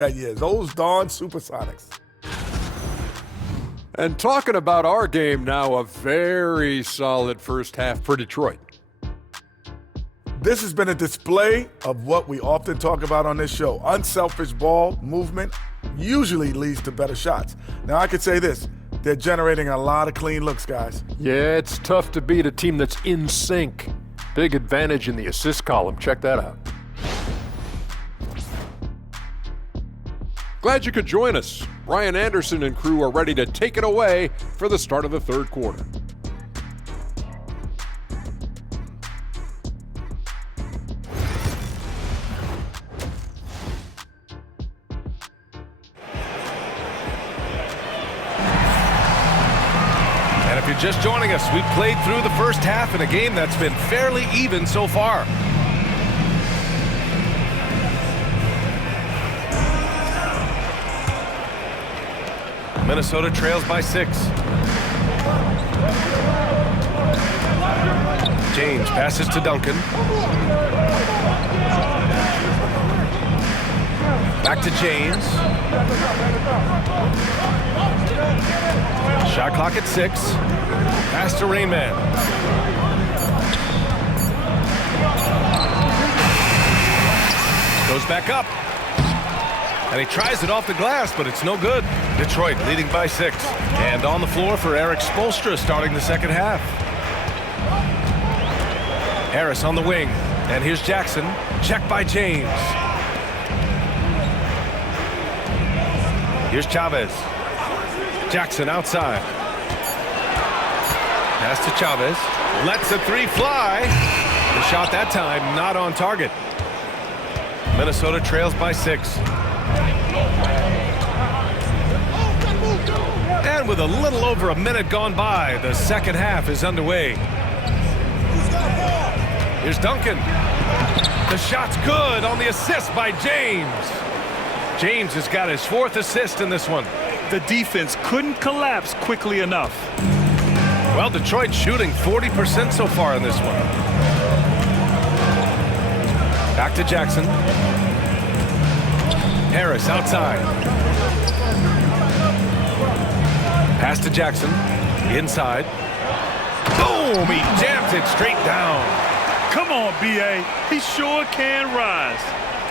that year. Those darn Supersonics. And talking about our game now, a very solid first half for Detroit. This has been a display of what we often talk about on this show. Unselfish ball movement usually leads to better shots. Now, I could say this. They're generating a lot of clean looks, guys. Yeah, it's tough to beat a team that's in sync. Big advantage in the assist column. Check that out. Glad you could join us. Brian Anderson and crew are ready to take it away for the start of the third quarter. Just joining us, we've played through the first half in a game that's been fairly even so far. Minnesota trails by 6. James passes to Duncan. Back to James. Shot clock at 6. Pass to Rainman. Goes back up. And he tries it off the glass, but it's no good. Detroit leading by 6. And on the floor for Eric Spoelstra starting the second half. Harris on the wing. And here's Jackson. Check by James. Here's Chavez. Jackson outside. Pass to Chavez. Lets the 3 fly. The shot that time not on target. Minnesota trails by 6. And with a little over a minute gone by, the second half is underway. Here's Duncan. The shot's good on the assist by James. James has got his 4th assist in this one. The defense couldn't collapse quickly enough. Well, Detroit shooting 40% so far in this one. Back to Jackson. Harris outside. Pass to Jackson. Inside. Boom! He jams it straight down. Come on, BA. He sure can rise.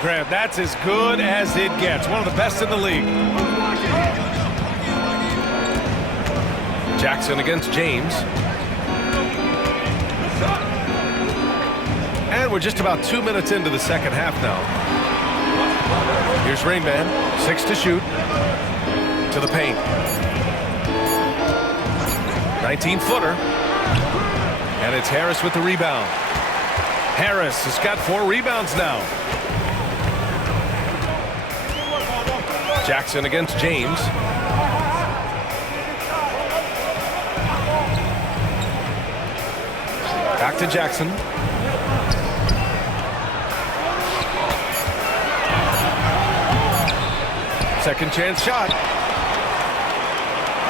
Grant, that's as good as it gets. One of the best in the league. Jackson against James. And we're just about 2 minutes into the second half now. Here's Rainman. 6 to shoot. To the paint. 19-footer. And it's Harris with the rebound. Harris has got 4 rebounds now. Jackson against James. Back to Jackson. Second chance shot.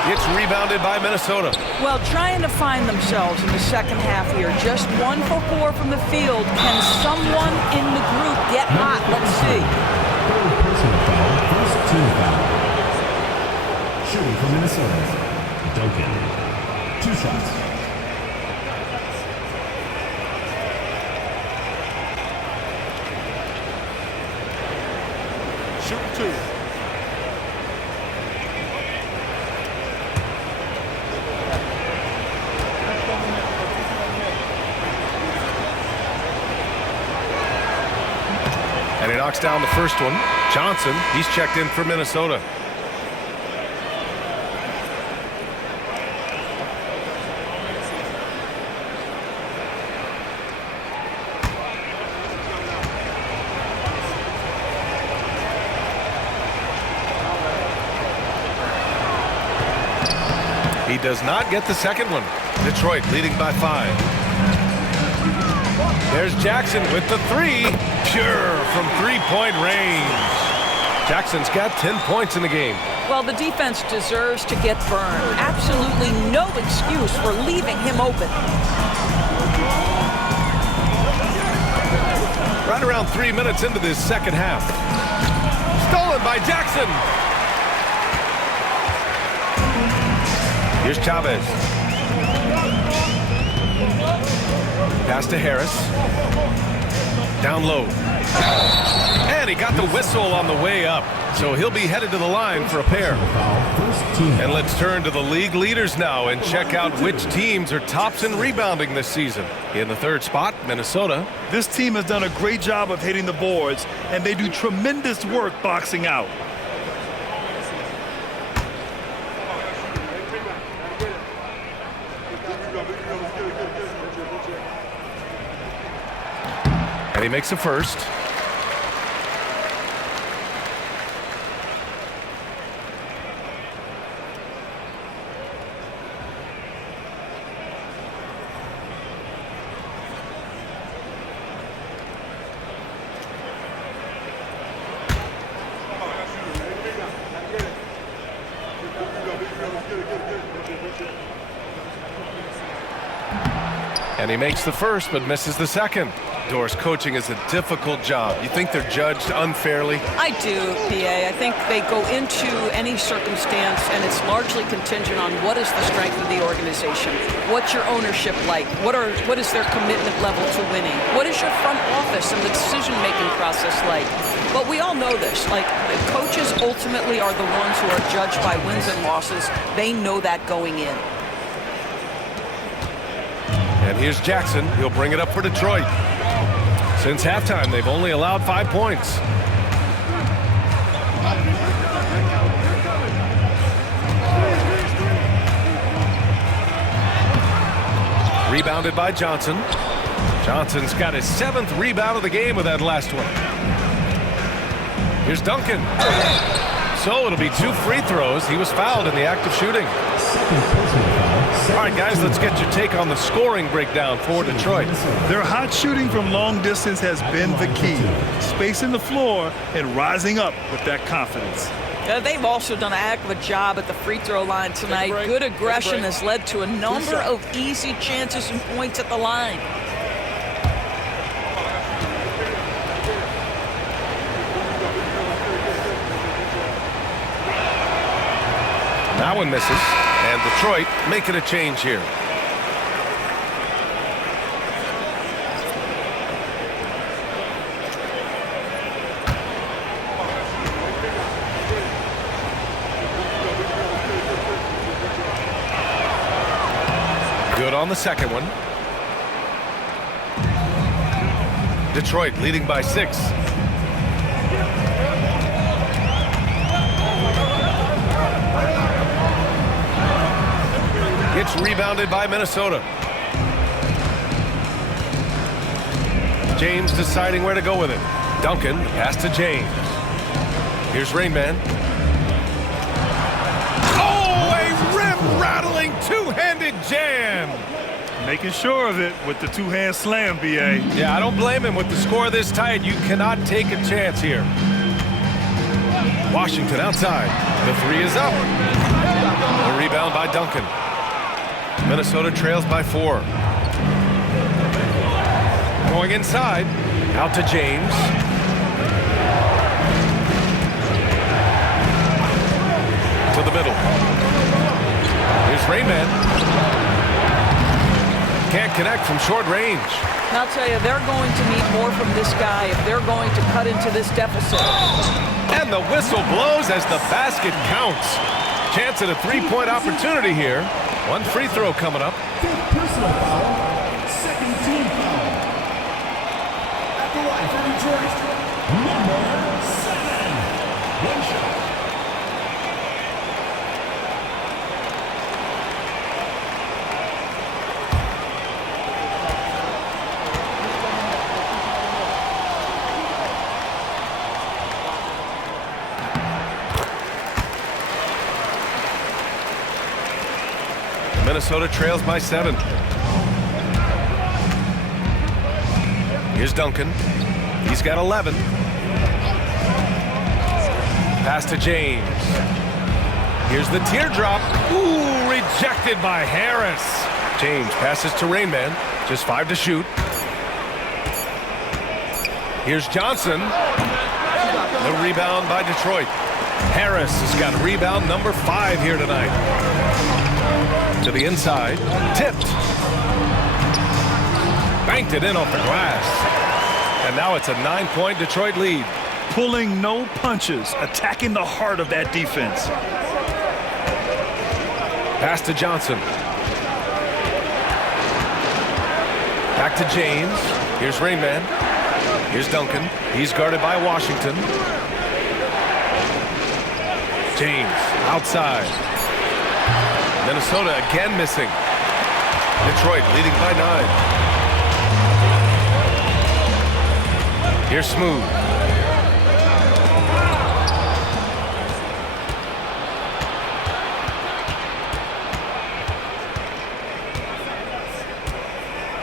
It's rebounded by Minnesota. Well, trying to find themselves in the second half here. Just 1 for 4 from the field. Can someone in the group get hot? Let's see. Third personal foul, first team foul. Shooting for Minnesota, Duncan. 2 shots. Shoot 2. And he knocks down the first one. Johnson, he's checked in for Minnesota. He does not get the second one. Detroit leading by 5. There's Jackson with the 3. Pure from 3-point range. Jackson's got 10 points in the game. Well, the defense deserves to get burned. Absolutely no excuse for leaving him open. Right around 3 minutes into this second half. Stolen by Jackson. Here's Chavez. Pass to Harris. Down low. And he got the whistle on the way up. So he'll be headed to the line for a pair. And let's turn to the league leaders now and check out which teams are tops in rebounding this season. In the third spot, Minnesota. This team has done a great job of hitting the boards, and they do tremendous work boxing out. And he makes the first. And he makes the first, but misses the second. Doris, coaching is a difficult job. You think they're judged unfairly? I do, PA. I think they go into any circumstance, and it's largely contingent on what is the strength of the organization. What's your ownership like? What is their commitment level to winning? What is your front office and the decision-making process like? But we all know this. Like, the coaches ultimately are the ones who are judged by wins and losses. They know that going in. And here's Jackson. He'll bring it up for Detroit. Since halftime, they've only allowed 5 points. Rebounded by Johnson. Johnson's got his 7th rebound of the game with that last one. Here's Duncan. So it'll be 2 free throws. He was fouled in the act of shooting. All right, guys, let's get your take on the scoring breakdown for Detroit. Their hot shooting from long distance has been the key. Spacing the floor and rising up with that confidence. They've also done a heck of a job at the free throw line tonight. Good aggression has led to a number of easy chances and points at the line. That one misses, and Detroit making a change here. Good on the second one. Detroit leading by 6. It's rebounded by Minnesota. James deciding where to go with it. Duncan, pass to James. Here's Rainman. Oh, a rim-rattling two-handed jam. Making sure of it with the two-hand slam, BA. Yeah, I don't blame him. With the score this tight, you cannot take a chance here. Washington outside. The 3 is up. The rebound by Duncan. Minnesota trails by 4. Going inside. Out to James. To the middle. Here's Rainman. Can't connect from short range. And I'll tell you, they're going to need more from this guy if they're going to cut into this deficit. And the whistle blows as the basket counts. Chance at a 3-point opportunity here. 1 free throw coming up. 5th personal foul, 2nd team foul. At the line for Detroit, number 7. 1 shot. Minnesota trails by 7. Here's Duncan. He's got 11. Pass to James. Here's the teardrop. Ooh, rejected by Harris. James passes to Rainman. Just 5 to shoot. Here's Johnson. The rebound by Detroit. Harris has got rebound number 5 here tonight. To the inside. Tipped. Banked it in off the glass. And now it's a 9-point Detroit lead. Pulling no punches, attacking the heart of that defense. Pass to Johnson. Back to James. Here's Rainman. Here's Duncan. He's guarded by Washington. James outside. Minnesota again missing. Detroit leading by 9. Here's Smooth.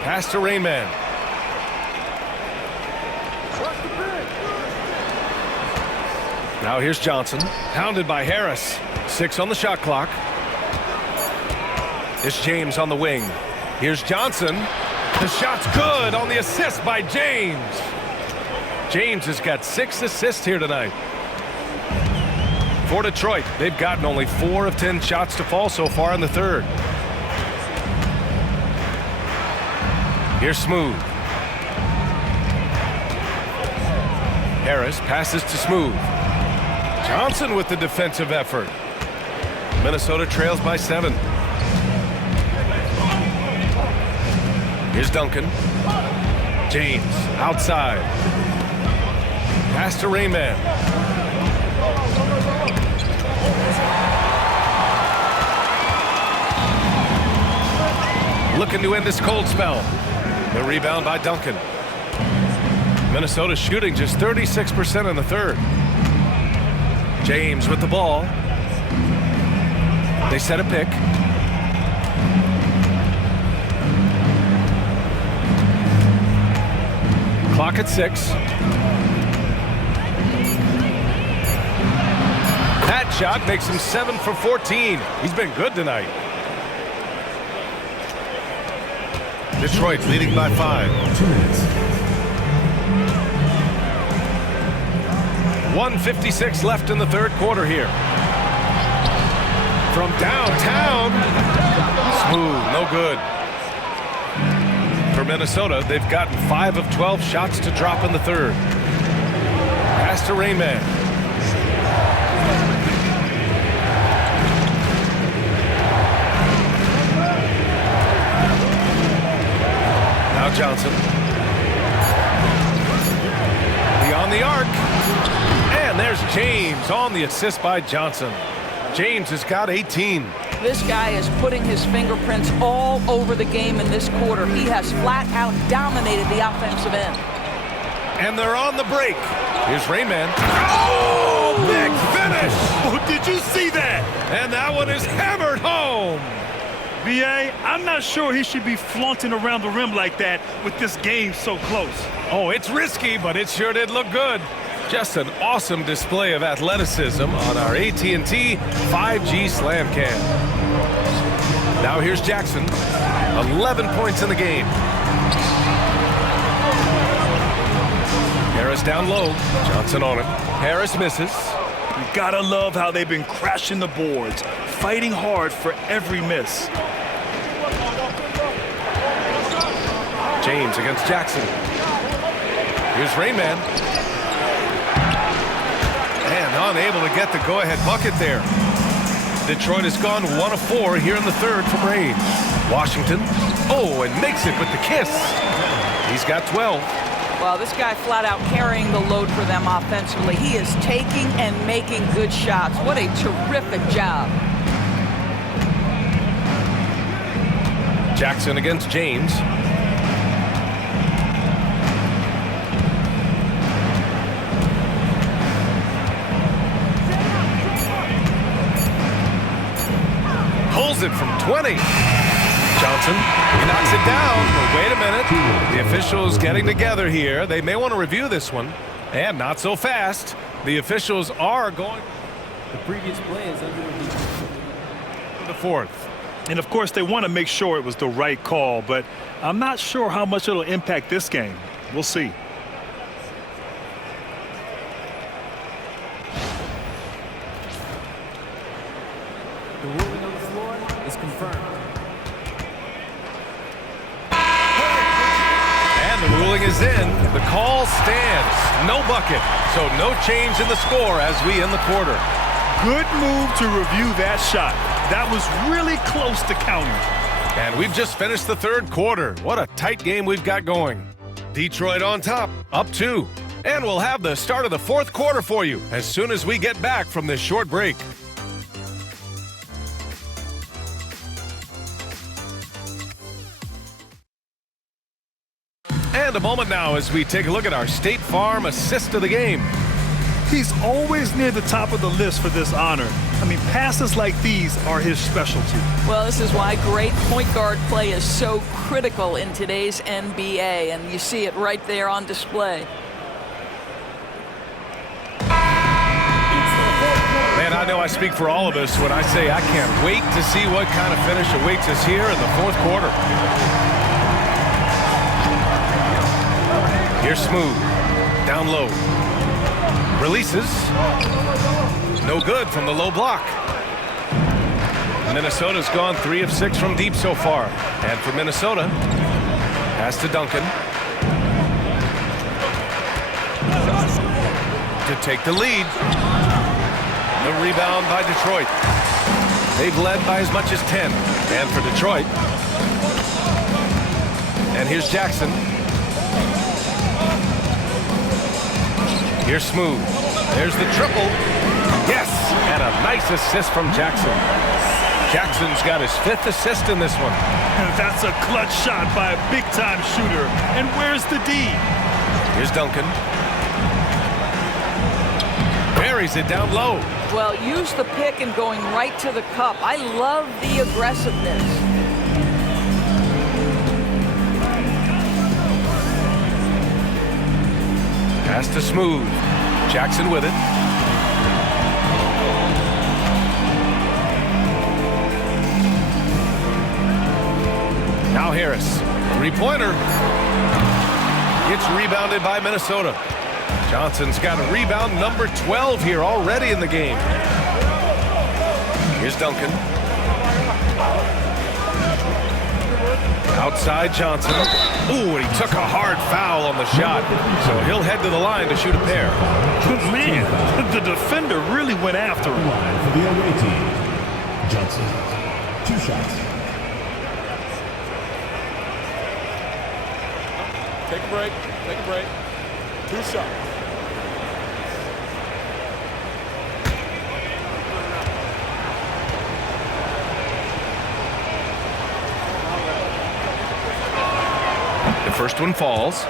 Pass to Rainman. Now here's Johnson. Pounded by Harris. 6 on the shot clock. It's James on the wing. Here's Johnson. The shot's good on the assist by James. James has got 6 assists here tonight. For Detroit, they've gotten only 4 of 10 shots to fall so far in the third. Here's Smooth. Harris passes to Smooth. Johnson with the defensive effort. Minnesota trails by 7. Here's Duncan. James outside. Pass to Rainman. Looking to end this cold spell. The rebound by Duncan. Minnesota shooting just 36% in the third. James with the ball. They set a pick. Clock at 6. That shot makes him 7 for 14. He's been good tonight. Detroit leading by 5. 2 minutes. 1:56 left in the third quarter here. From downtown. Smooth, no good. For Minnesota, they've gotten 5 of 12 shots to drop in the third. Pass to Rainman. Now Johnson. Beyond the arc. And there's James on the assist by Johnson. James has got 18. This guy is putting his fingerprints all over the game in this quarter. He has flat out dominated the offensive end. And they're on the break. Here's Rainman. Oh, big finish! Oh, did you see that? And that one is hammered home. BA, I'm not sure he should be flaunting around the rim like that with this game so close. Oh, it's risky, but it sure did look good. Just an awesome display of athleticism on our AT&T 5G Slam Cam. Now here's Jackson. 11 points in the game. Harris down low. Johnson on it. Harris misses. You gotta love how they've been crashing the boards, fighting hard for every miss. James against Jackson. Here's Rainman. And unable to get the go-ahead bucket there. Detroit has gone 1 of 4 here in the third from range. Washington. Oh, and makes it with the kiss. He's got 12. Well, this guy flat out carrying the load for them offensively. He is taking and making good shots. What a terrific job. Jackson against James. Pulls it from 20. Johnson, he knocks it down. But wait a minute. The officials getting together here. They may want to review this one. And not so fast. The officials are going. The previous play is under review. The fourth. And of course, they want to make sure it was the right call, but I'm not sure how much it'll impact this game. We'll see. The ruling on the floor is confirmed. And the ruling is in. The call stands. No bucket. So no change in the score as we end the quarter. Good move to review that shot. That was really close to counting. And we've just finished the third quarter. What a tight game we've got going. Detroit on top, up 2. And we'll have the start of the fourth quarter for you as soon as we get back from this short break. And a moment now as we take a look at our State Farm assist of the game. He's always near the top of the list for this honor. I mean, passes like these are his specialty. Well, this is why great point guard play is so critical in today's NBA, and you see it right there on display. Man, I know I speak for all of us when I say I can't wait to see what kind of finish awaits us here in the fourth quarter. Here's Smooth, down low. Releases. No good from the low block. Minnesota's gone 3 of 6 from deep so far. And for Minnesota, pass to Duncan. To take the lead. The rebound by Detroit. They've led by as much as 10. And for Detroit. And here's Jackson. Here's Smooth. There's the triple. Yes! And a nice assist from Jackson. Jackson's got his 5th assist in this one. That's a clutch shot by a big-time shooter. And where's the D? Here's Duncan. Buries it down low. Well, use the pick and going right to the cup. I love the aggressiveness. Pass to Smooth. Jackson with it. Now Harris. 3-pointer. It's rebounded by Minnesota. Johnson's got a rebound number 12 here already in the game. Here's Duncan. Outside Johnson. Ooh, and he took a hard foul on the shot. So he'll head to the line to shoot a pair. Man, the defender really went after him. Line for the away team. Johnson, 2 shots. Take a break. Take a break. 2 shots. The first one falls.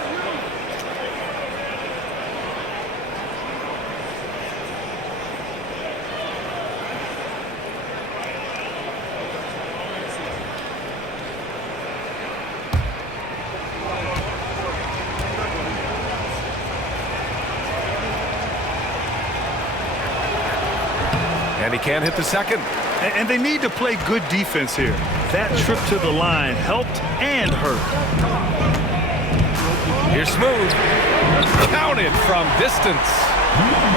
And he can't hit the second. And they need to play good defense here. That trip to the line helped and hurt. Here's Smooth. Counted from distance.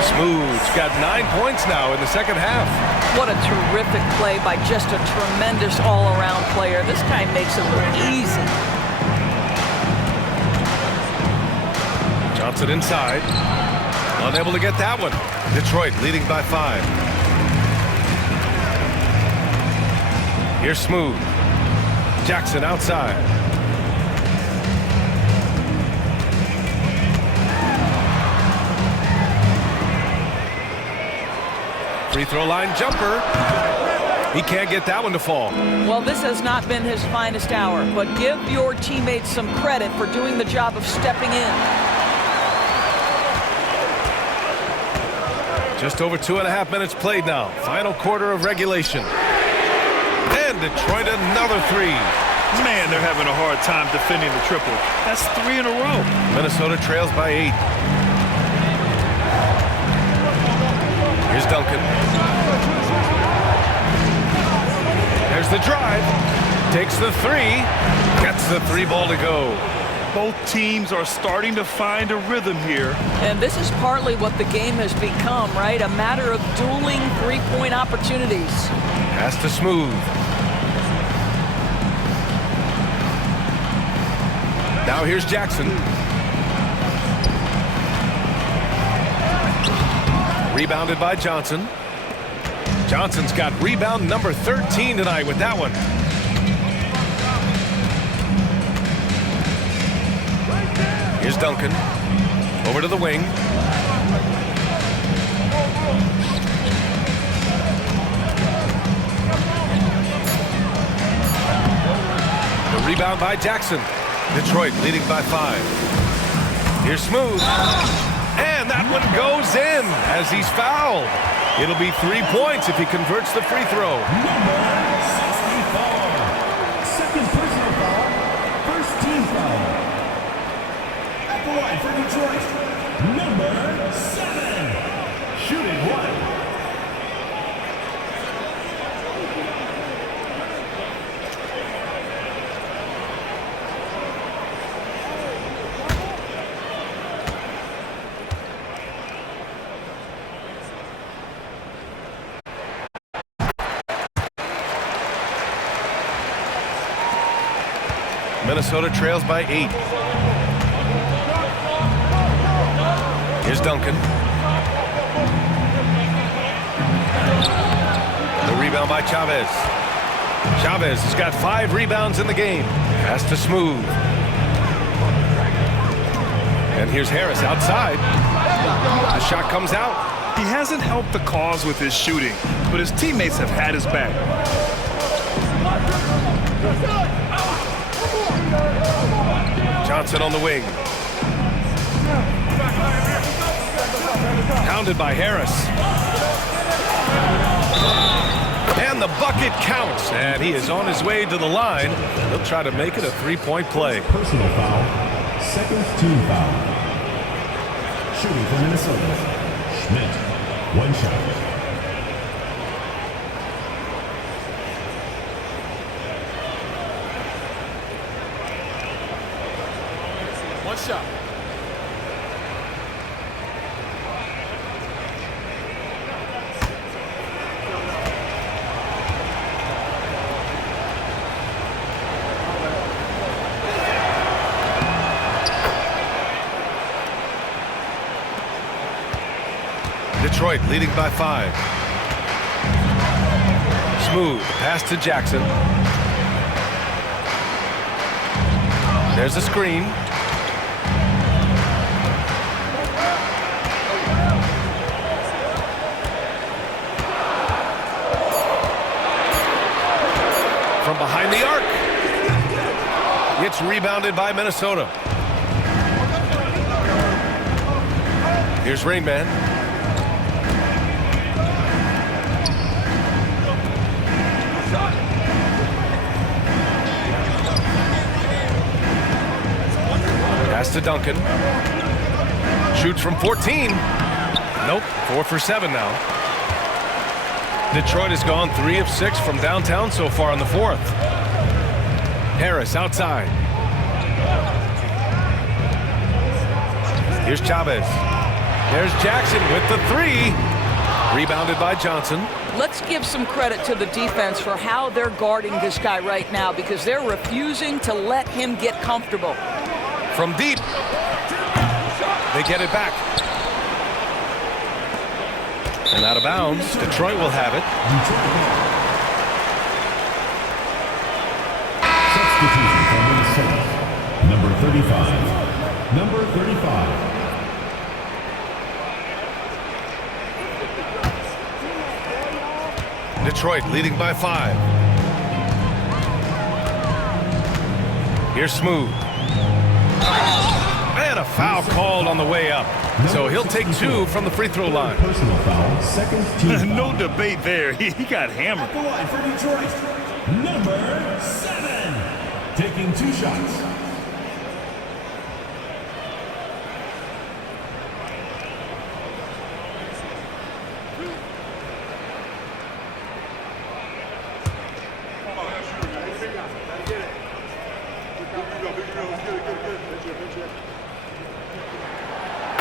Smooth's got 9 points now in the second half. What a terrific play by just a tremendous all-around player. This guy makes it look easy. Johnson inside. Unable to get that one. Detroit leading by 5. Here's Smooth. Jackson outside. Free throw line jumper. He can't get that one to fall. Well, this has not been his finest hour, but give your teammates some credit for doing the job of stepping in. Just over 2.5 minutes played now. Final quarter of regulation. And Detroit another 3. Man, they're having a hard time defending the triple. That's 3 in a row. Minnesota trails by 8. Here's Duncan. There's the drive. Takes the 3. Gets the 3-ball to go. Both teams are starting to find a rhythm here. And this is partly what the game has become, right? A matter of dueling 3-point opportunities. Pass to Smooth. Now here's Jackson. Rebounded by Johnson. Johnson's got rebound number 13 tonight with that one. Here's Duncan. Over to the wing. The rebound by Jackson. Detroit leading by 5. Here's Smooth. And that one goes in as he's fouled. It'll be 3 points if he converts the free throw. Number 64. Second personal foul. First team foul. At the line for Detroit. Number 7. Shooting 1. Minnesota trails by 8. Here's Duncan. The rebound by Chavez. Chavez has got 5 rebounds in the game. Pass to Smooth. And here's Harris outside. The shot comes out. He hasn't helped the cause with his shooting, but his teammates have had his back. Johnson on the wing. Pounded by Harris. And the bucket counts. And he is on his way to the line. He'll try to make it a 3-point play. Personal foul. Second team foul. Shooting for Minnesota. Schmidt. 1 shot. Shot. Detroit leading by 5. Smooth pass to Jackson. There's a screen. From behind the arc. It's rebounded by Minnesota. Here's Rain Man. Pass to Duncan. Shoots from 14. Nope, 4 for 7 now. Detroit has gone 3 of 6 from downtown so far in the 4th. Harris outside. Here's Chavez. There's Jackson with the 3. Rebounded by Johnson. Let's give some credit to the defense for how they're guarding this guy right now, because they're refusing to let him get comfortable. From deep. They get it back. And out of bounds. Detroit will have it. Substitution for Minnesota. Number 35. Number 35. Detroit leading by 5. Here's Smooth. And a foul called on the way up. So he'll take 2 from the free throw line. Personal foul. Second team foul. No debate there. He got hammered. At the line for Detroit. Number 7. Taking 2 shots.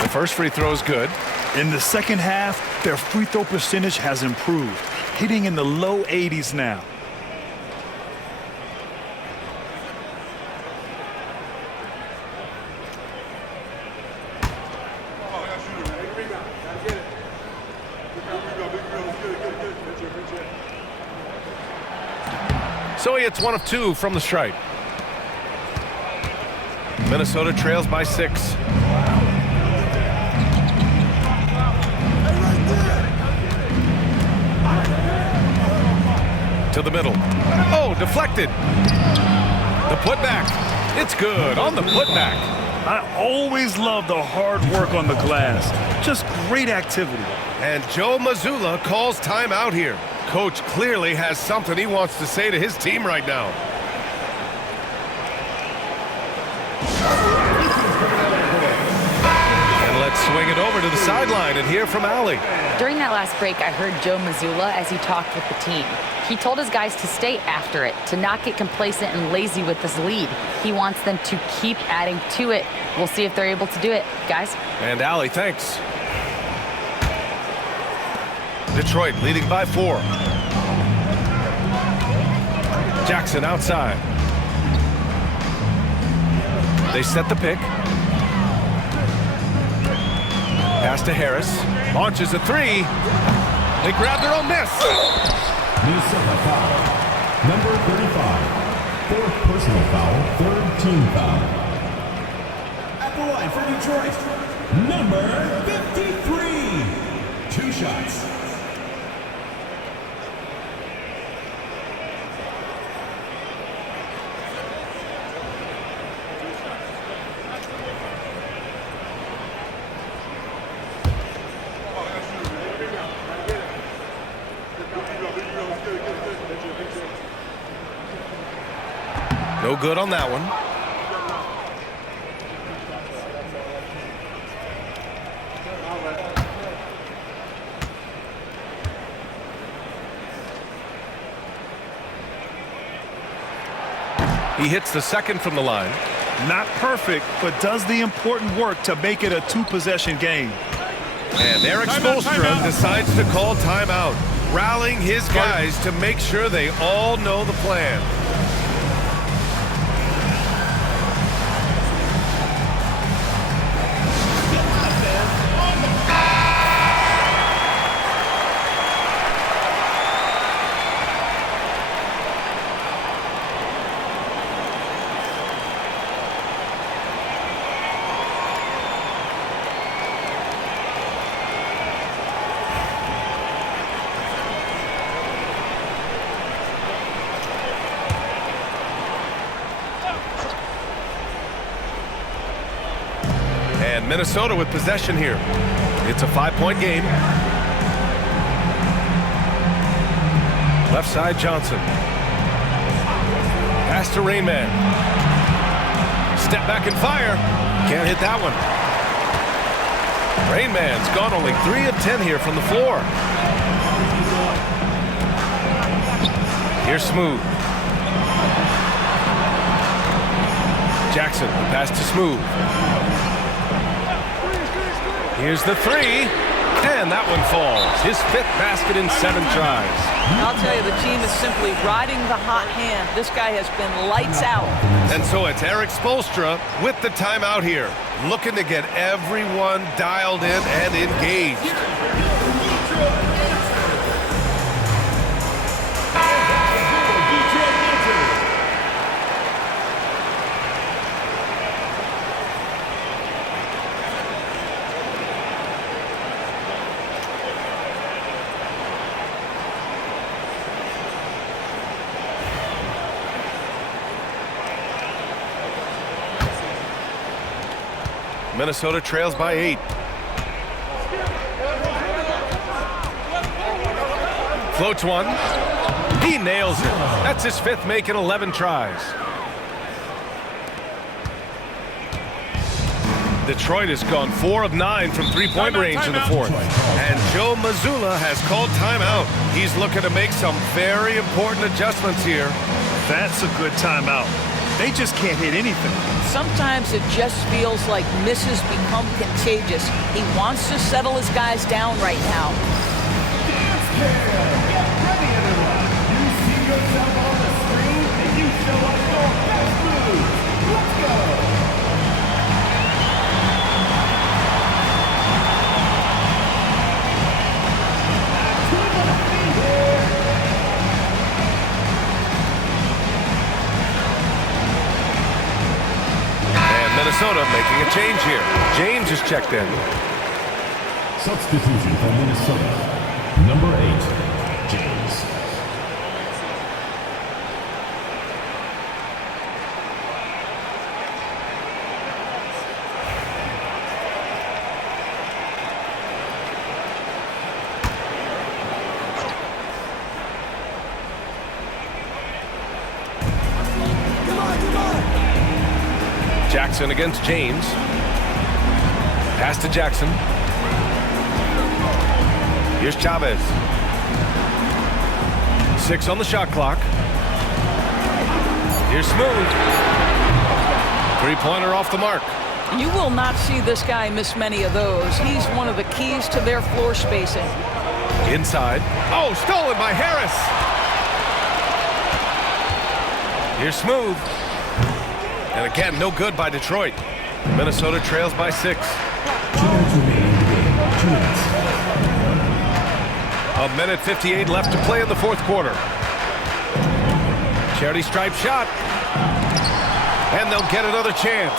The first free throw is good. In the second half, their free throw percentage has improved. hitting in the low 80s now. So he hits 1 of 2 from the stripe. Minnesota trails by 6. To the middle. Oh, deflected. The putback. It's good on the putback. I always love the hard work on the glass. Just great activity. And Joe Mazzulla calls timeout here. Coach clearly has something he wants to say to his team right now. And let's swing it over to the sideline and hear from Allie. During that last break, I heard Joe Mazzulla as he talked with the team. He told his guys to stay after it, to not get complacent and lazy with this lead. He wants them to keep adding to it. We'll see if they're able to do it, guys. And Allie, thanks. Detroit leading by 4. Jackson outside. They set the pick. Pass to Harris. Launches a 3. They grab their own miss. Minnesota foul. Number 35. 4th personal foul. 3rd team foul. At the line for Detroit. Number 53. 2 shots. No good on that one. He hits the second from the line. Not perfect, but does the important work to make it a 2-possession game. And Eric Spoelstra decides to call timeout, rallying his guys to make sure they all know the plan. Minnesota with possession here. It's a 5-point game. Left side, Johnson. Pass to Rainman. Step back and fire. Can't hit that one. Rainman's gone only 3 of 10 here from the floor. Here's Smooth. Jackson, pass to Smooth. Here's the 3, and that one falls. His 5th basket in 7 tries. I'll tell you, the team is simply riding the hot hand. This guy has been lights out. And so it's Eric Spoelstra with the timeout here, looking to get everyone dialed in and engaged. Minnesota trails by 8. Floats one. He nails it. That's his 5th make in 11 tries. Detroit has gone 4 of 9 from 3-point range in the 4th. And Joe Mazzulla has called timeout. He's looking to make some very important adjustments here. That's a good timeout. They just can't hit anything. Sometimes it just feels like misses become contagious. He wants to settle his guys down right now. Minnesota making a change here. James is checked in. Substitution for Minnesota. Number 8, James. Jackson against James. Pass to Jackson. Here's Chavez. 6 on the shot clock. Here's Smooth. Three-pointer off the mark. You will not see this guy miss many of those. He's one of the keys to their floor spacing. Inside. Oh, stolen by Harris. Here's Smooth. And again, no good by Detroit. Minnesota trails by 6. 2 minutes remaining in the game. 2 minutes. A minute 58 left to play in the fourth quarter. Charity stripe shot. And they'll get another chance.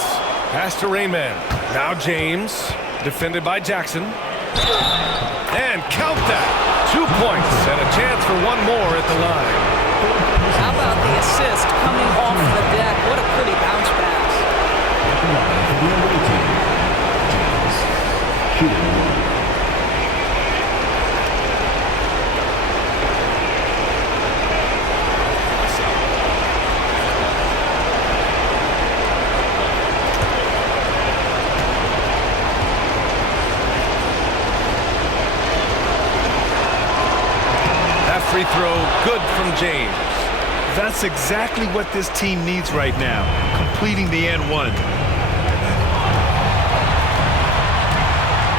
Pass to Rainman. Now James. Defended by Jackson. And count that. 2 points and a chance for one more at the line. How about the assist coming off the deck? What a pretty bounce pass. At the line for the away team, James. Shooting. Free throw, good from James. That's exactly what this team needs right now, completing the and one.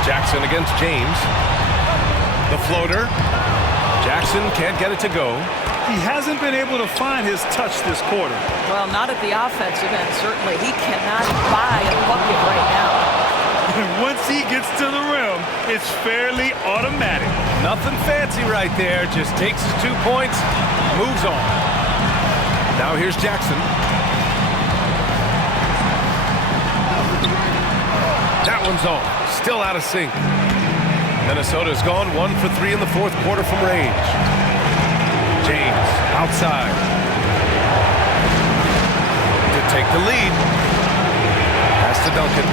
Jackson against James. The floater. Jackson can't get it to go. He hasn't been able to find his touch this quarter. Well, not at the offensive end, certainly. He cannot buy a bucket right now. And once he gets to the rim, it's fairly automatic. Nothing fancy right there. Just takes his 2 points, moves on. Now here's Jackson. That one's off. Still out of sync. Minnesota's gone 1 for 3 in the fourth quarter from range. James outside to take the lead. Pass to Duncan.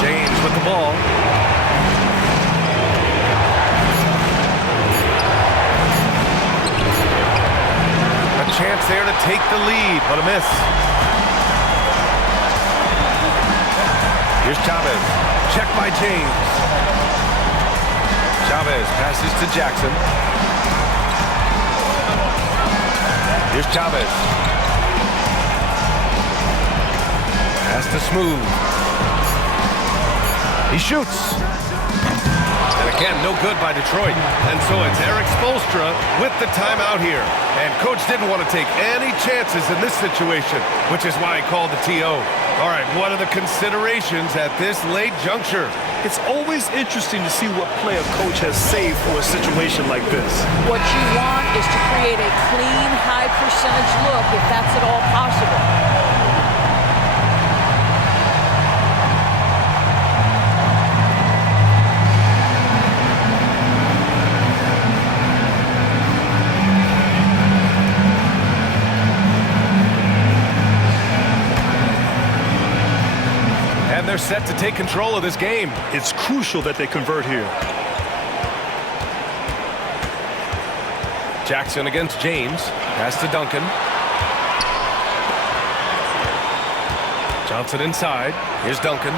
James with the ball. A chance there to take the lead, but a miss. Here's Chavez. Check by James. Chavez passes to Jackson. Here's Chavez. Pass to Smooth. He shoots. And again, no good by Detroit. And so it's Eric Spoelstra with the timeout here. And coach didn't want to take any chances in this situation, which is why he called the TO. All right, what are the considerations at this late juncture? It's always interesting to see what play a coach has saved for a situation like this. What you want is to create a clean, high percentage look if that's at all possible. They're set to take control of this game. It's crucial that they convert here. Jackson against James. Pass to Duncan. Johnson inside. Here's Duncan.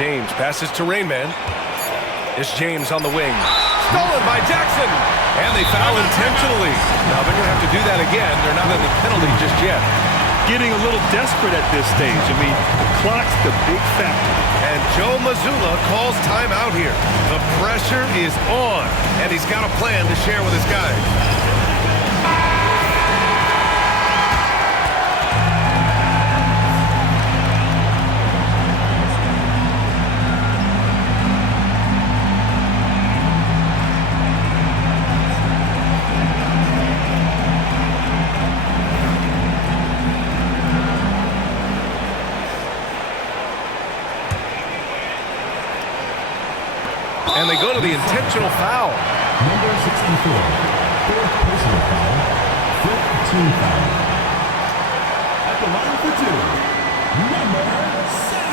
James passes to Rainman. It's James on the wing. Stolen by Jackson. And they foul intentionally. Now they're going to have to do that again. They're not in the penalty just yet. Getting a little desperate at this stage. I mean, the clock's the big factor. And Joe Mazzulla calls timeout here. The pressure is on, and he's got a plan to share with his guys. go to the intentional foul. Number 64, fourth personal foul, fifth team foul. At the line for two, number 7.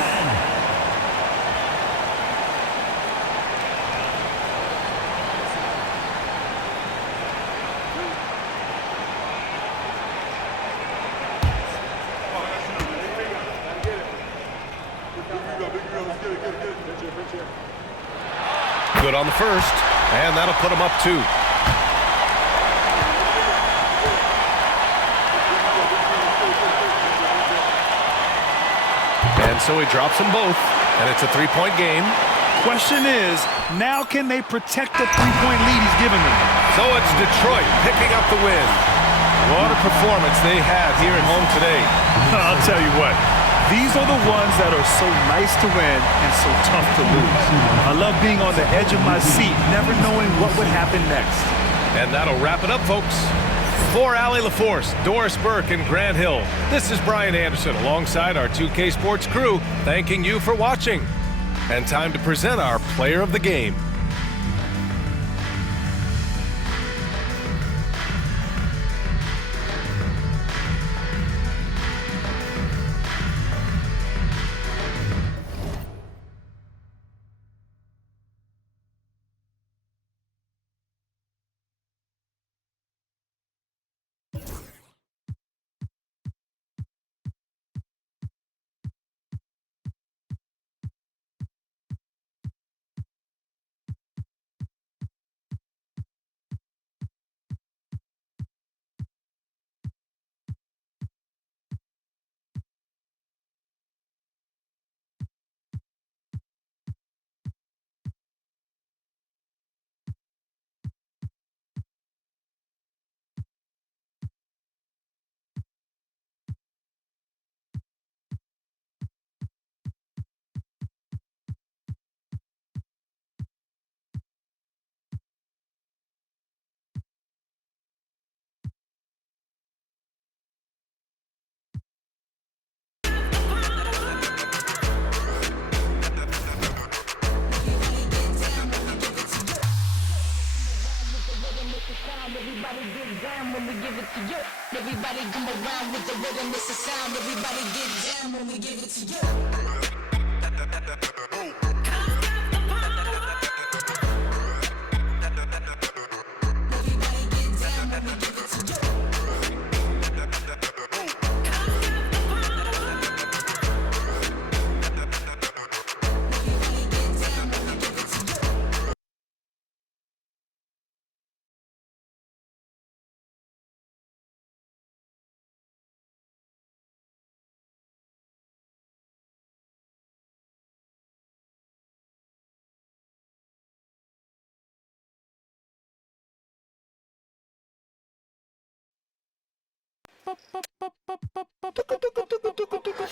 Good on the first, and that'll put him up 2. And so he drops them both, and it's a 3-point game. Question is, now can they protect the three-point lead he's given them? So it's Detroit picking up the win. What a performance they have here at home today. I'll tell you what, these are the ones that are so nice to win and so tough to lose. I love being on the edge of my seat, never knowing what would happen next. And that'll wrap it up, folks. For Allie LaForce, Doris Burke, and Grant Hill, this is Brian Anderson alongside our 2K Sports crew, thanking you for watching. And time to present our player of the game. Everybody get down when we give it to you. Everybody come around with the rhythm, it's the sound. Everybody get down when we give it to you.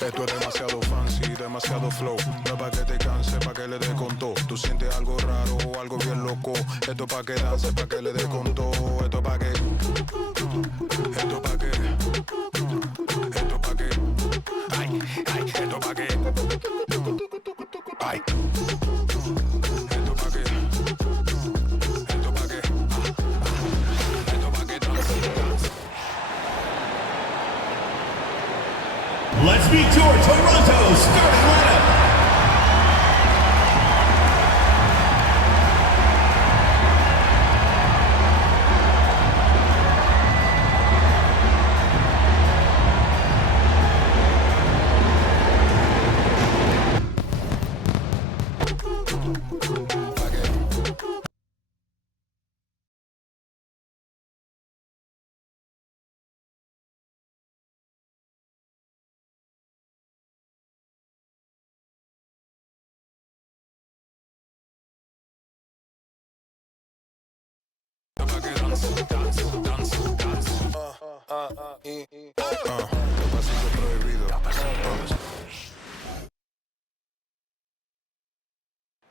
Esto es demasiado fancy, demasiado flow. No es pa' que te canse, pa' que le dé con todo. Tú sientes algo raro o algo bien loco. Esto es pa' que dance, pa' que le dé con todo. Esto es pa' que. Esto es pa' que. Esto es pa' que. Ay, ay, esto es pa' que. Ay. Esto es pa' que. Esto es pa' que. Esto es pa' que dance. Let's meet your Toronto starting lineup.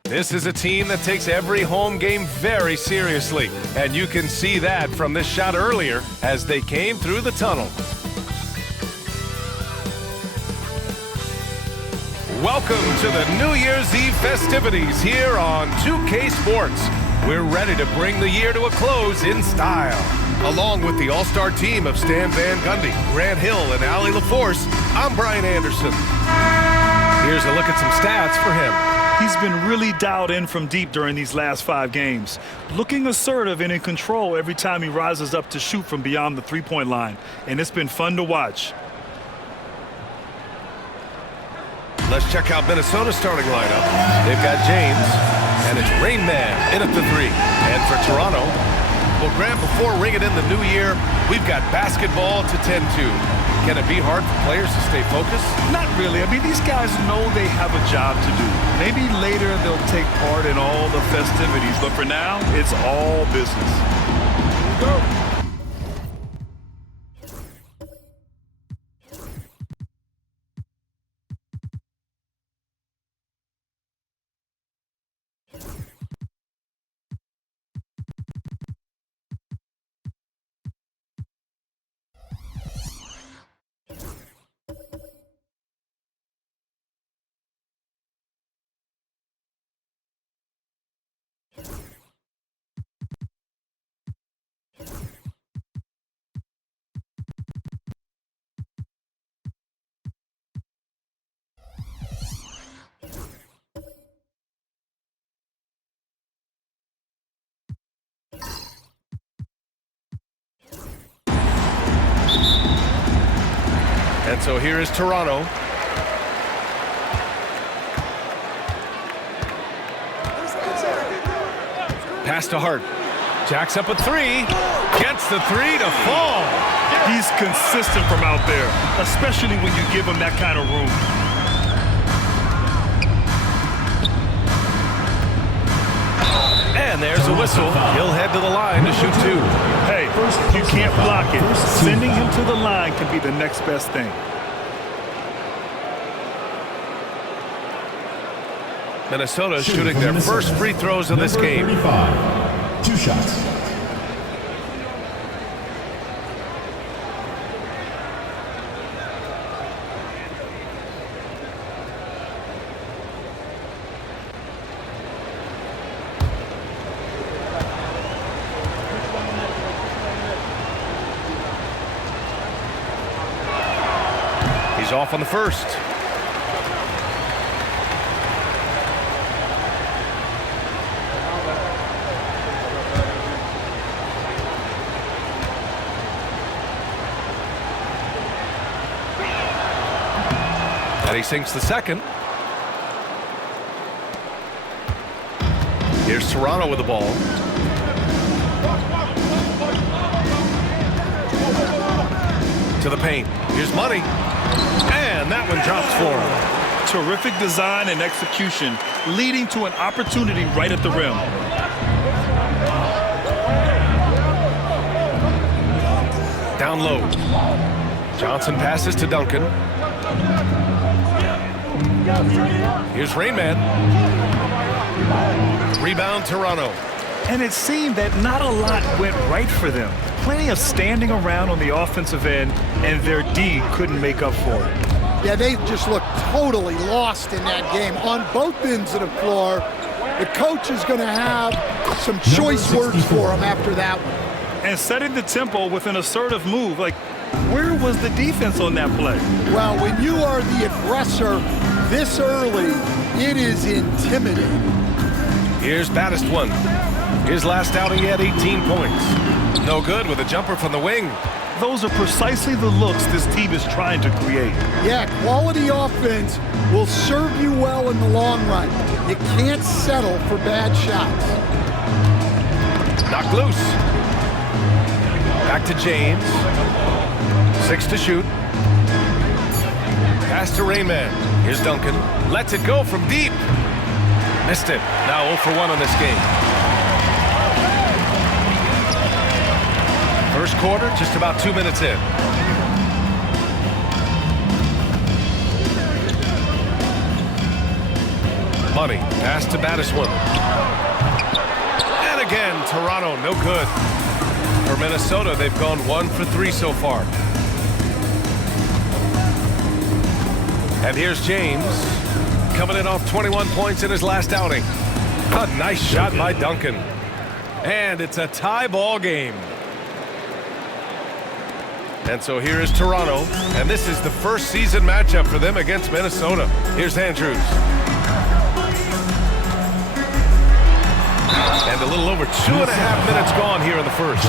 This is a team that takes every home game very seriously, and you can see that from this shot earlier as they came through the tunnel. Welcome to the New Year's Eve festivities here on 2K Sports. We're ready to bring the year to a close in style. Along with the all-star team of Stan Van Gundy, Grant Hill, and Allie LaForce, I'm Brian Anderson. Here's a look at some stats for him. He's been really dialed in from deep during these last 5 games. Looking assertive and in control every time he rises up to shoot from beyond the three-point line. And it's been fun to watch. Let's check out Minnesota's starting lineup. They've got James, and it's Rain Man in at the 3. And for Toronto, well, Grant, before ringing in the new year, we've got basketball to tend to. Can it be hard for players to stay focused? Not really. I mean, these guys know they have a job to do. Maybe later they'll take part in all the festivities, but for now, it's all business. Here we go. And so here is Toronto. Pass to Hart. Jacks up a 3. Gets the 3 to fall. He's consistent from out there, especially when you give him that kind of room. And there's a whistle. He'll head to the line to shoot 2. Hey, you can't block it. Sending him to the line can be the next best thing. Minnesota shooting their first free throws of this game. 35. 2 shots. He's off on the first. And he sinks the second. Here's Toronto with the ball. To the paint. Here's Money. And that one drops for him. Terrific design and execution, leading to an opportunity right at the rim. Down low. Johnson passes to Duncan. Here's Rain Man. Rebound Toronto. And it seemed that not a lot went right for them. Plenty of standing around on the offensive end, and their D couldn't make up for it. Yeah, they just looked totally lost in that game on both ends of the floor. The coach is going to have some choice words for them after that one. And setting the tempo with an assertive move. Like, where was the defense on that play? Well, when you are the aggressor this early, it is intimidating. Here's Baddest one. His last outing, he had 18 points. No good with a jumper from the wing. Those are precisely the looks this team is trying to create. Yeah, quality offense will serve you well in the long run. You can't settle for bad shots. Knocked loose. Back to James. 6 to shoot. Pass to Rain Man. Here's Duncan. Lets it go from deep. Missed it. Now 0 for 1 on this game. First quarter, just about 2 minutes in. Money, pass to Baddest one. And again, Toronto, no good. For Minnesota, they've gone 1 for 3 so far. And here's James. coming in off 21 points in his last outing. A nice shot by Duncan. And it's a tie ball game. And so here is Toronto, and this is the first season matchup for them against Minnesota. Here's Andrews. And a little over 2.5 minutes gone here in the first.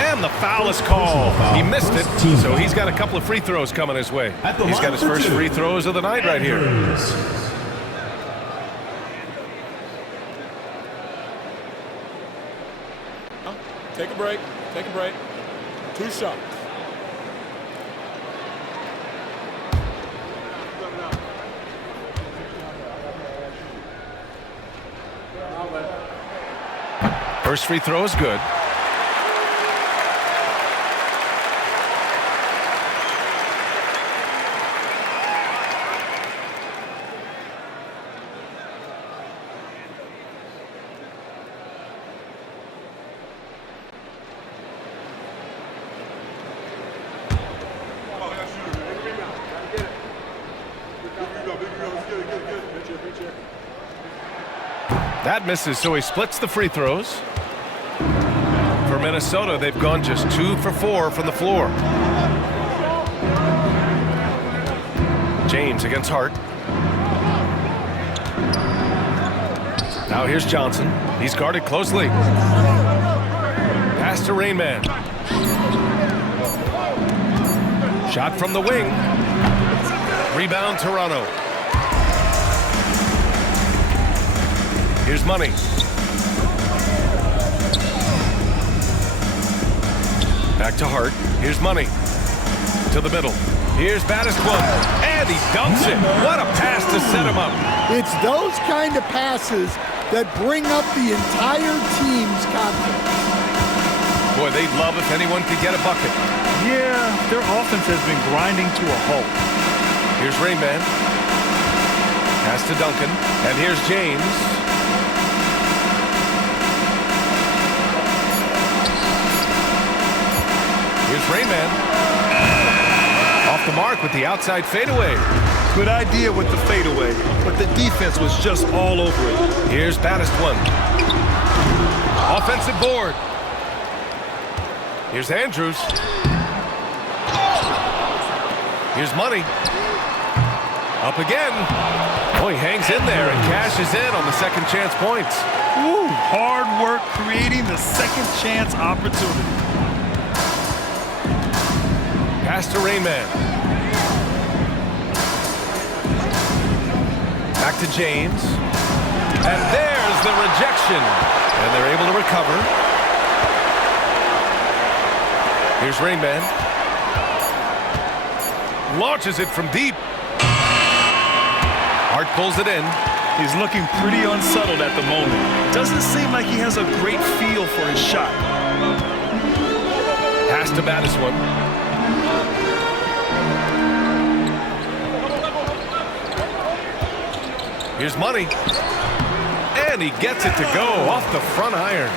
And the foul is called. He missed it, so he's got a couple of free throws coming his way. He's got his first free throws of the night right here. Take a break. Take a break. 2 shots. First free throw is good. That misses, so he splits the free throws. For Minnesota, they've gone just 2 for 4 from the floor. James against Hart. Now here's Johnson. He's guarded closely. Pass to Rainman. Shot from the wing. Rebound Toronto. Here's Money. Back to Hart. Here's Money. To the middle. Here's Battiswood. And he dunks it. What a pass to set him up. It's those kind of passes that bring up the entire team's confidence. Boy, they'd love if anyone could get a bucket. Yeah, their offense has been grinding to a halt. Here's Rainman. Pass to Duncan. And here's James. Here's Rainman. Off the mark with the outside fadeaway. Good idea with the fadeaway, but the defense was just all over it. Here's Battiswood. Offensive board. Here's Andrews. Here's Money. Up again. Oh, he hangs in there and cashes in on the second chance points. Ooh, hard work creating the second chance opportunity. Pass to Rainman. Back to James. And there's the rejection. And they're able to recover. Here's Rainman. Launches it from deep. Hart pulls it in. He's looking pretty unsettled at the moment. Doesn't seem like he has a great feel for his shot. Pass to Battiswood. Here's Money. And he gets it to go off the front iron.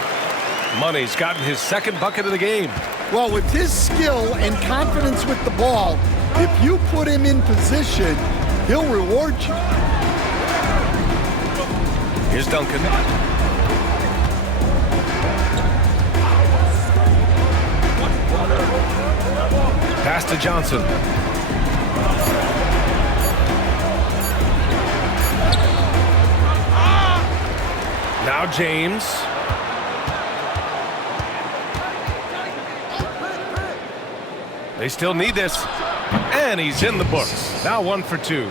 Money's gotten his second bucket of the game. Well, with his skill and confidence with the ball, if you put him in position, he'll reward you. Here's Duncan. Pass to Johnson. Now James. They still need this. And he's in the books. Now 1 for 2.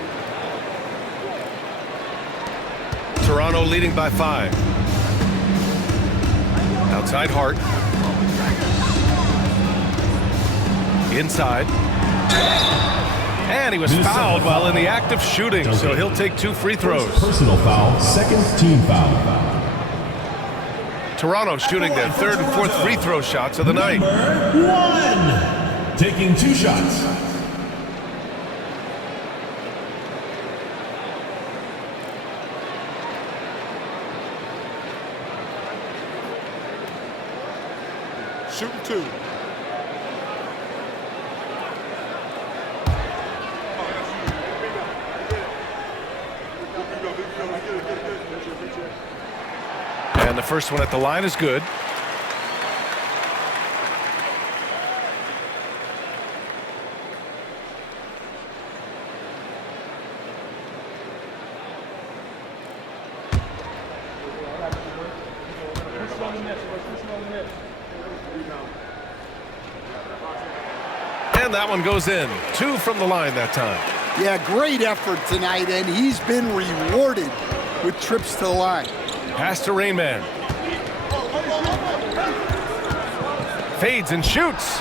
Toronto leading by 5. Outside Hart. Inside. And he was fouled while in the act of shooting, so he'll take 2 free throws. Personal foul, second team foul. Toronto shooting their 3rd and 4th free throw shots of the night. Number 1, taking 2 shots. Shooting 2. first one at the line is good. And that one goes in. 2 from the line that time. Yeah, great effort tonight, and he's been rewarded with trips to the line. Pass to Rainman. Fades and shoots.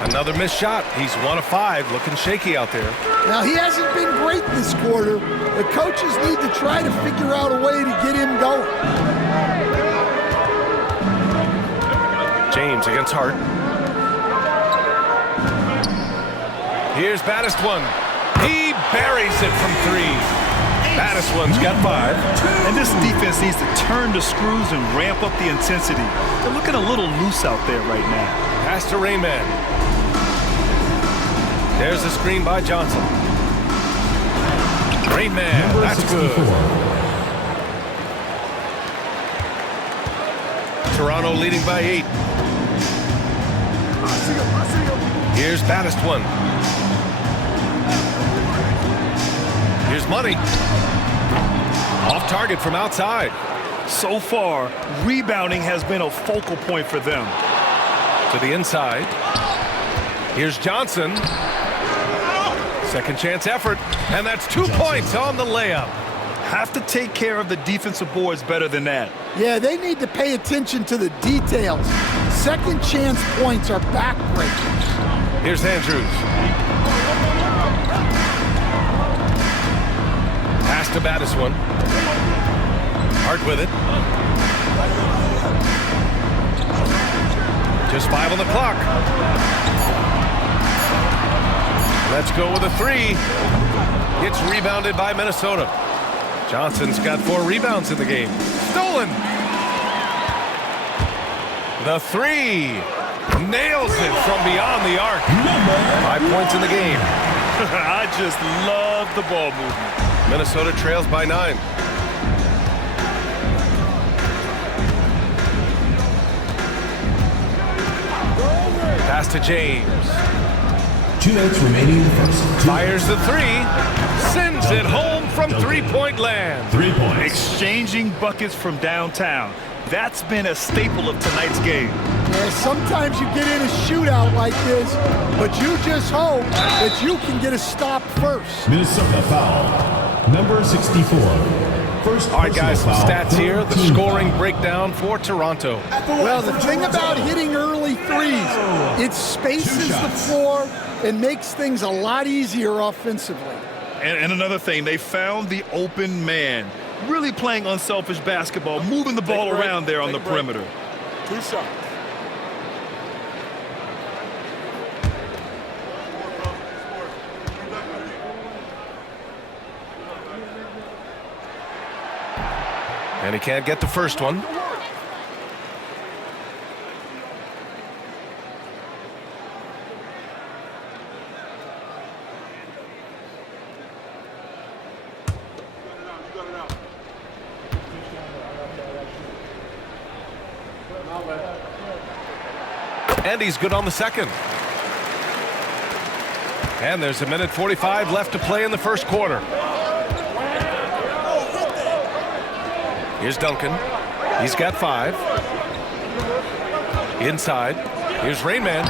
Another missed shot. He's 1 of 5, looking shaky out there. Now, he hasn't been great this quarter. The coaches need to try to figure out a way to get him going. James against Hart. Here's Baddest one. He buries it from 3. Baddest one's got 5. And this defense needs to turn the screws and ramp up the intensity. They're looking a little loose out there right now. Pass to Rainman. There's the screen by Johnson. Rainman, that's good. Toronto leading by 8. Here's Baddest one. Here's Money. Off target from outside. So far, rebounding has been a focal point for them. To the inside. Here's Johnson. Second chance effort. And that's 2 points on the layup. Have to take care of the defensive boards better than that. Yeah, they need to pay attention to the details. Second chance points are backbreakers. Here's Andrews. Pass to Baddest one. Hart with it. Just 5 on the clock. Let's go with a 3. It's rebounded by Minnesota. Johnson's got 4 rebounds in the game. Stolen. The 3. Nails it from beyond the arc. 5 points in the game. I just love the ball movement. Minnesota trails by 9. Pass to James. 2 minutes remaining in the first. Fires the 3. Sends it home from 3-point land. 3 points. Exchanging buckets from downtown. That's been a staple of tonight's game. Yeah, sometimes you get in a shootout like this, but you just hope that you can get a stop first. Minnesota foul. Number 64. First. All right, guys, some stats here. The scoring breakdown for Toronto. Well, the thing about hitting early threes, it spaces the floor and makes things a lot easier offensively. And another thing, they found the open man. Really playing unselfish basketball, moving the ball around there on the perimeter. 2 shots. And he can't get the first one. And he's good on the second. And there's 1:45 left to play in the first quarter. Here's Duncan. He's got 5. Inside. Here's Rainman.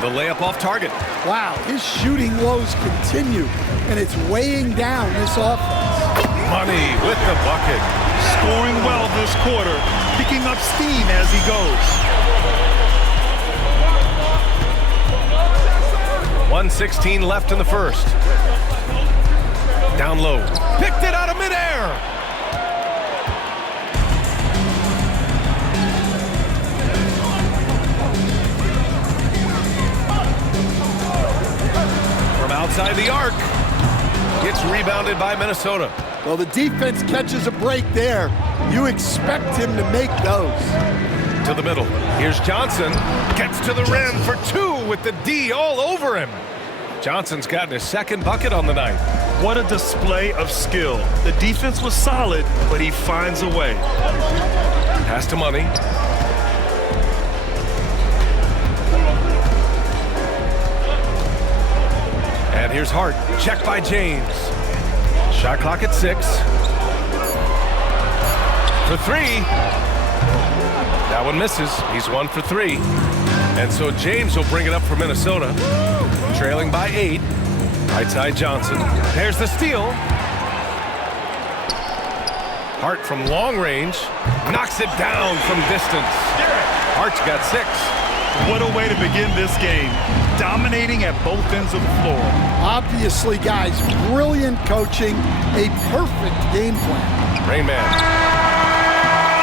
The layup off target. Wow, his shooting woes continue, and it's weighing down this offense. Money with the bucket. Scoring well this quarter, picking up steam as he goes. 1:16 left in the first. Down low. Picked it out of midair. From outside the arc. Gets rebounded by Minnesota. Well, the defense catches a break there. You expect him to make those. To the middle. Here's Johnson. Gets to the rim for 2 with the D all over him. Johnson's gotten his second bucket on the night. What a display of skill. The defense was solid, but he finds a way. Pass to Money. And here's Hart. Check by James. Shot clock at 6. For 3. That one misses. He's 1 for 3. And so James will bring it up for Minnesota. Trailing by 8. Right side Johnson. There's the steal. Hart from long range. Knocks it down from distance. Hart's got 6. What a way to begin this game. Dominating at both ends of the floor. Obviously, guys, brilliant coaching. A perfect game plan. Rain Man.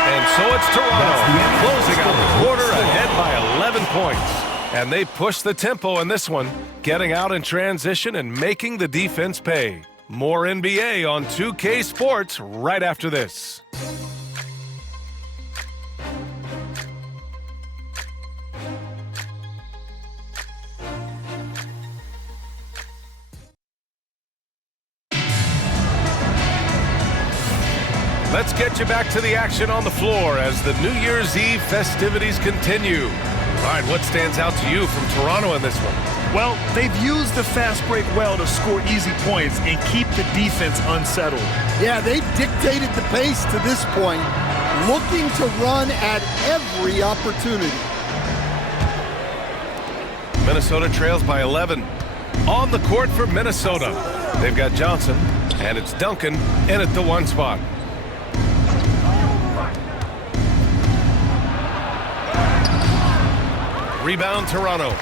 And so it's Toronto closing out the quarter ahead by 11 points. And they push the tempo in this one, getting out in transition and making the defense pay. More NBA on 2K Sports right after this. Let's get you back to the action on the floor as the New Year's Eve festivities continue. All right, what stands out to you from Toronto in this one? Well, they've used the fast break well to score easy points and keep the defense unsettled. Yeah, they've dictated the pace to this point, looking to run at every opportunity. Minnesota trails by 11. On the court for Minnesota. They've got Johnson, and it's Duncan in at the 1 spot. Rebound Toronto.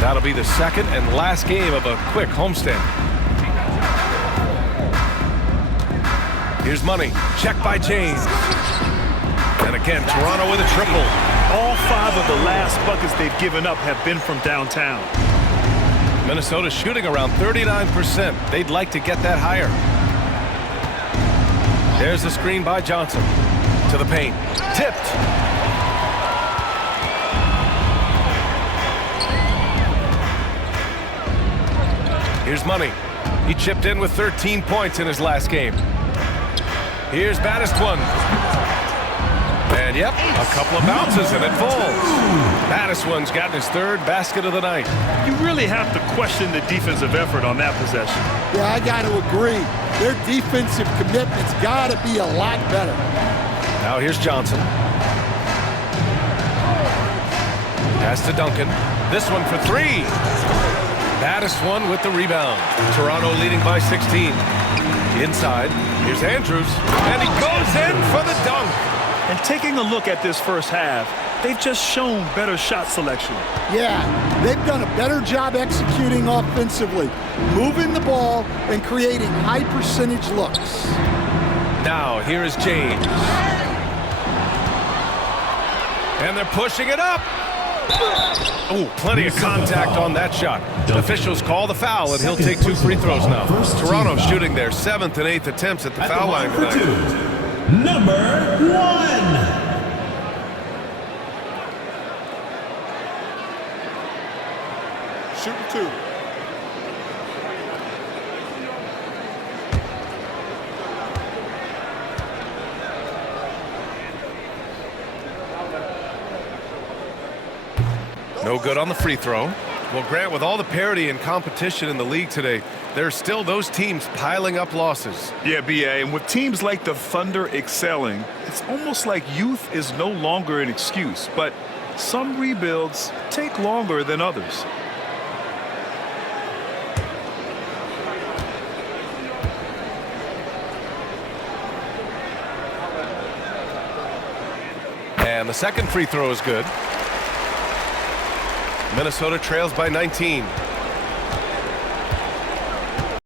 That'll be the second and last game of a quick homestand. Here's Money. Check by James. And again, Toronto with a triple. All 5 of the last buckets they've given up have been from downtown. Minnesota shooting around 39%. They'd like to get that higher. There's the screen by Johnson. To the paint. Tipped. Here's Money. He chipped in with 13 points in his last game. Here's Baddest one. And yep, a couple of bounces and it falls. Baddest one's gotten his 3rd basket of the night. You really have to question the defensive effort on that possession. Yeah, I got to agree. Their defensive commitment's got to be a lot better. Now here's Johnson. Pass to Duncan. This one for 3. Baddest one with the rebound. Toronto leading by 16. Inside, here's Andrews, and he goes in for the dunk. And taking a look at this first half, they've just shown better shot selection. Yeah, they've done a better job executing offensively, moving the ball and creating high percentage looks. Now here is James. And they're pushing it up. Oh, plenty of contact on that shot. Officials call the foul, and he'll take 2 free throws now. Toronto shooting their 7th and 8th attempts at the foul line tonight. Number 1. Shooting 2. No good on the free throw. Well, Grant, with all the parity and competition in the league today, there's still those teams piling up losses. Yeah, BA, and with teams like the Thunder excelling, it's almost like youth is no longer an excuse, but some rebuilds take longer than others. And the second free throw is good. Minnesota trails by 19.